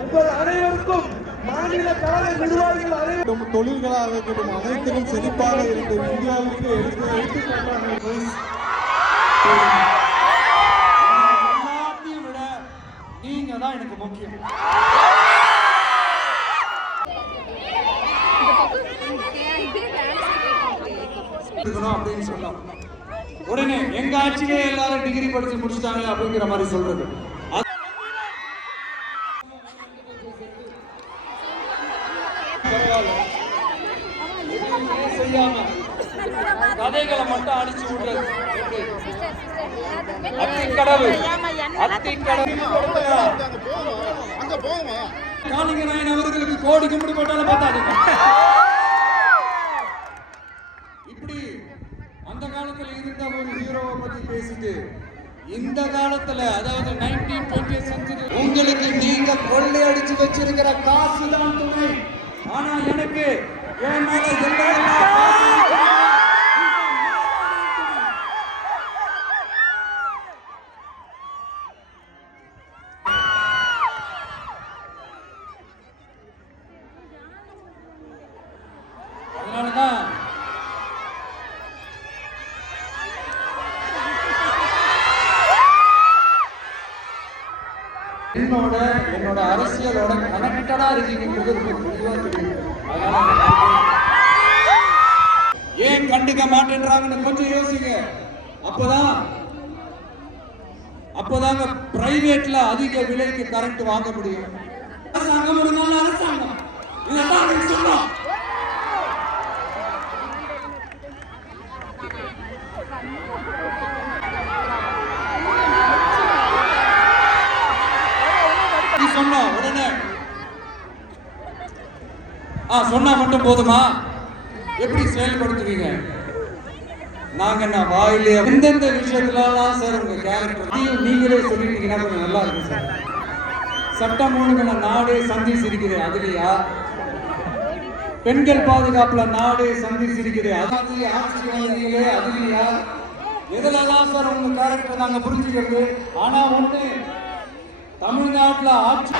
உங்கள் அனைவருக்கும் மாநில கழக நிர்வாகிகள் அனைவரும் தொழில்களாக இருக்கட்டும் அனைத்திலும் செழிப்பாக இருந்த இந்தியாவிற்கு எல்லாத்தையும் விட நீங்க தான் எனக்கு முக்கியம். அப்படின்னு சொன்னோம். உடனே எங்க ஆட்சியிலே எல்லாரும் டிகிரி படிச்சு முடிச்சுட்டாங்க அப்படிங்கிற மாதிரி சொல்றது செய்யாம கதைகளை மட்டும் அடிச்சு விடுறது. காளிங்கராயன் அவர்களுக்கு கோடி கும்பிடு போட்டாலும் பார்த்தாதுங்க. இப்படி அந்த காலத்துல இருந்த ஒரு ஹீரோவை பத்தி பேசிட்டு இந்த காலத்துல அதாவது 1920th century உங்களுக்கு நீங்க கொள்ளை அடிச்சு வச்சிருக்கிற காசு தான் துணை. ஆனா எனக்கு என் மேல அதனாலதான் என்னோட அரசியலோட கனெக்டடா இருக்கீங்க. ஏன் கண்டுக்க மாட்டேன்றாங்கன்னு கொஞ்சம் யோசிங்க. அப்பதாங்க பிரைவேட்ல அதிக விலைக்கு கரண்ட் வாங்க முடியும். அரசாங்கம் ஒரு நல்ல அரசாங்கம். இதான் நீங்க சொல்லணும். சொன்னா உடனே சொன்னா மட்டும் போதுமா? எப்படி செயல்படுத்துவீங்க? நாங்க என்ன வாயிலே எந்தெந்த விஷயத்துலாம் சார் உங்க கேரக்டர் நீங்களே சொல்லிட்டீங்கன்னா கொஞ்சம் நல்லா இருக்கும் சார். சட்டம் ஒழுங்குல நாடே சந்திச்சிருக்குது அதுலயா? பெண்கள் பாதுகாப்புல நாடே சந்திச்சிருக்குது ஆட்சியாளர்களே அதுலயா? எதுலதான் சார் உங்க கேரக்டர் நாங்க புரிஞ்சுக்கிறது? ஆனா ஒண்ணு தமிழ்நாட்டுல ஆட்சி